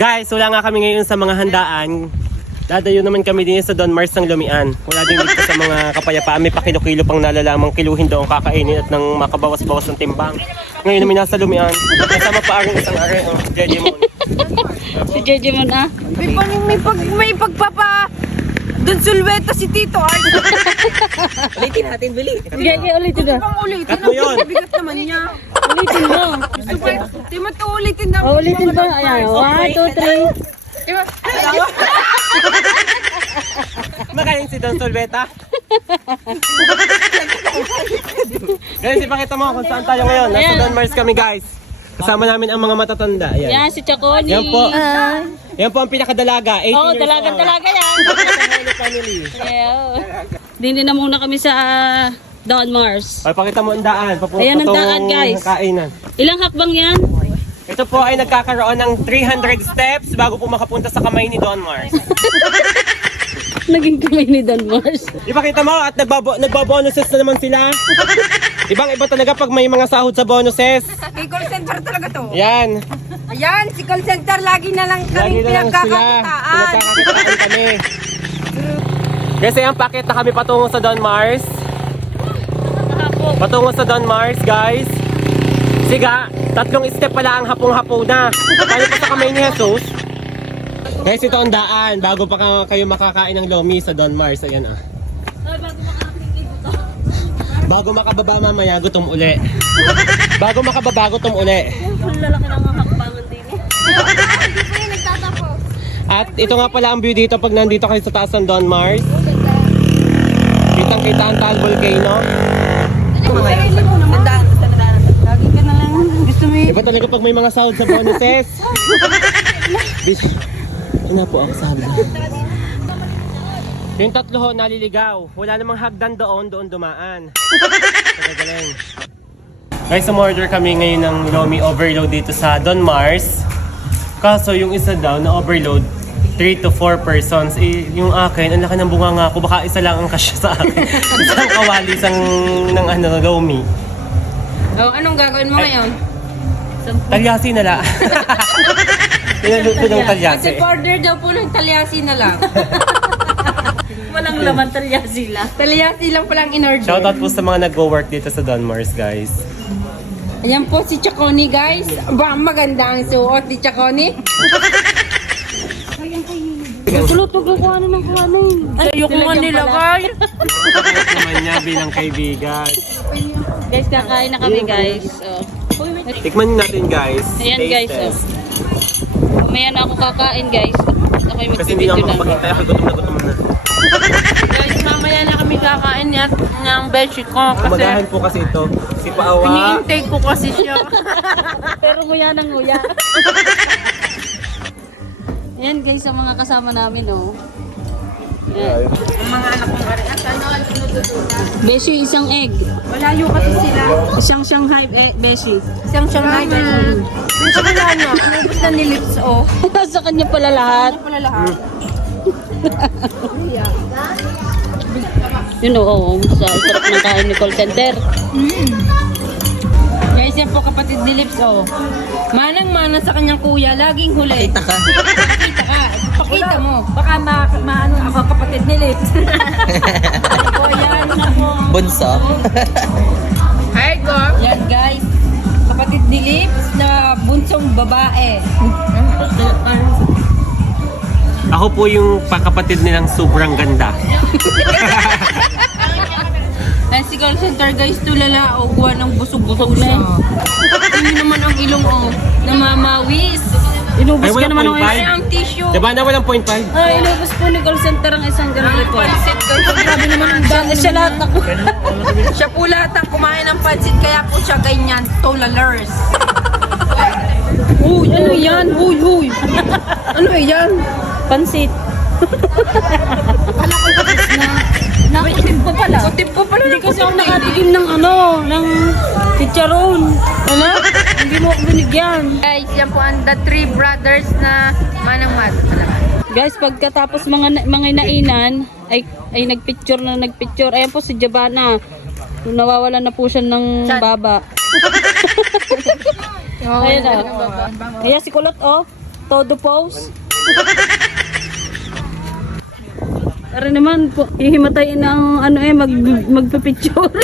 Guys, wala nga kami ngayon sa mga handaan. Dadayo naman kami din sa Don Mars ng Lumian. Wala din dito sa mga kapayapaan. May pakilo-kilo pang nalalamang kiluhin doon kakainin at nang makabawas-bawas ng timbang. Ngayon namin nasa Lumian. Kasama pa ang isang are, Jejemon. Si Jejemon ah. May pagpapa Don Sulweta si Tito Art. Ulitin natin, Bili. Sige, ulitin na. Pang ulitin. Cut mo yun. Bigat naman niya. Ulitin mo. Di mo ito ulitin na. Ulitin pa. Ayan, 1, 2, 3. Diba? Magaling si Don Solveta. Guys, ipakita mo kung saan tayo ngayon. Nasa Don Mars kami, guys. Kasama namin ang mga matatanda. Ayan. Yan, si Chaconi. Yan po. Yan po ang pinakadalaga. 18 Oo, years dalagang-dalaga yan. old. Family. Yeah. Dindi na muna kami sa Don Mars. Ay, pakita mo ang daan. Ayan ang daan, guys. Kainan. Ilang hakbang yan? Ito po ay nagkakaroon ng 300 steps bago po makapunta sa kamay ni Don Mars. Naging kamay ni Don Mars. Ipakita mo at nagbabonuses na naman sila. Ibang-iba talaga pag may mga sahod sa bonuses. Kay call center talaga to. Yan. Ayan, si call center lagi na lang Lagi kami na lang sila. pinagkakakitaan. Pinagkakakitaan kami. Kasi ang packet na kami patungo sa Don Mars. Patungo sa Don Mars, guys. Siga, 3 step pala ang hapong-hapo na. Paano pa sa kamay ni Jesus? Guys, ito ang daan bago pa kayo makakain ng lomi sa Don Mars. Ayan ah. Bago makababa mamaya, gutom uli. Bago makababa, gutom uli. Ang lalaki ng mga hakbangan din. At ito nga pala ang view dito pag nandito kayo sa taas ng Don Mars. Kitang-kita ang Taal Volcano. Lagi ka na lang. Gusto mo Iba talaga pag may mga sahod sa bonuses. Ina po ako sabi. Yung tatlo ho naliligaw. Wala namang hagdan doon dumaan. Galing. Guys, umorder kami ngayon ng Lomi Overload dito sa Don Mars. Kaso yung isa daw na overload 3 to 4 persons. Yung akin, ang laki ng bunganga ko. Baka isa lang ang kasya sa akin. Isang kawali, ng Lomi. Oh, anong gagawin mo ngayon? Talyasi na lang. Pinaluto ng talyasi. Kasi order daw po ng talyasi na lang. Walang laman talya sila. Talyasi lang palang in-order. Shoutout po sa mga nag-work dito sa Don Mars, guys. Ayan po si Chaconi, guys. Ba, maganda ang suot ni Chaconi. Tulutog ko kuhanin ng kuhanin. Ayoko nga nilagay. Kapag naman niya bilang kaibigan. Guys, kakain na kami guys. Oh. Tikman natin, guys. Ayan Taste guys. test. Mamaya na ako kakain guys. Ako'y Kasi hindi na ako magbibideo na. makapagintay. Ako gutom na. Guys, mamaya na kami kakain yan ng beshi ko. Umagahan po kasi ito. Si Paawa. Ini-intake ko kasi siya. Pero nguya ng nguya. Ayan guys, ang mga kasama namin oh. Ayan. Ang mga anak kong kariyan, sana ang sinututunan. Beshi, isang egg. Malayo kasi sila. Isang Shanghai Beshi. Isang Shanghai beshi. Yung wala na, inubos na ni Lips, oh. Sa kanya pala lahat. Ano pala lahat? Yun oo, sa sarap ng kain ni call center. Guys, yan po kapatid ni Lips, oh. Manang-mana sa kanyang kuya, laging huli. Pakita ka. Pakita ka. Pakita mo. Baka maano ako kapatid ni Lips. Ano po yan? Ako. Bunso. Hi, go. Yan, guys. Kapatid ni Lips na bunsong babae. Ako po yung pakapatid nilang sobrang ganda. Ay, si call center, guys, tulala, oh. Gawa ng busog-busog siya. Tingin naman ang ilong, oh. Namamawis. Inubos Ay, ka walang naman ng point Ay, ang tissue. Diba na walang 0.5? Ay, inubos po ni call center ang isang ganun Ang po. pansit, guys. Grabe naman ang dami. Siya lahat ako. Siya po lahat ang kumain ng pansit, kaya po siya ganyan, tolalers. Uy, ano yan? Uy, uy. Ano yan? Pansit. Nakutip ko pala. Kutip po pala. Hindi kasi ako nakatikim ng ng chicharon. Ano? Hindi mo ako binigyan. Guys, yan po ang the three brothers na manang-mat. Guys, pagkatapos mga nainan, ay nagpicture. Ayan po si Jabana. Nawawalan na po siya ng Chat. baba. Ayan na. Ayan si Kulot, oh. todo pose. Pero naman, po, ihimatayin ng magpipicture.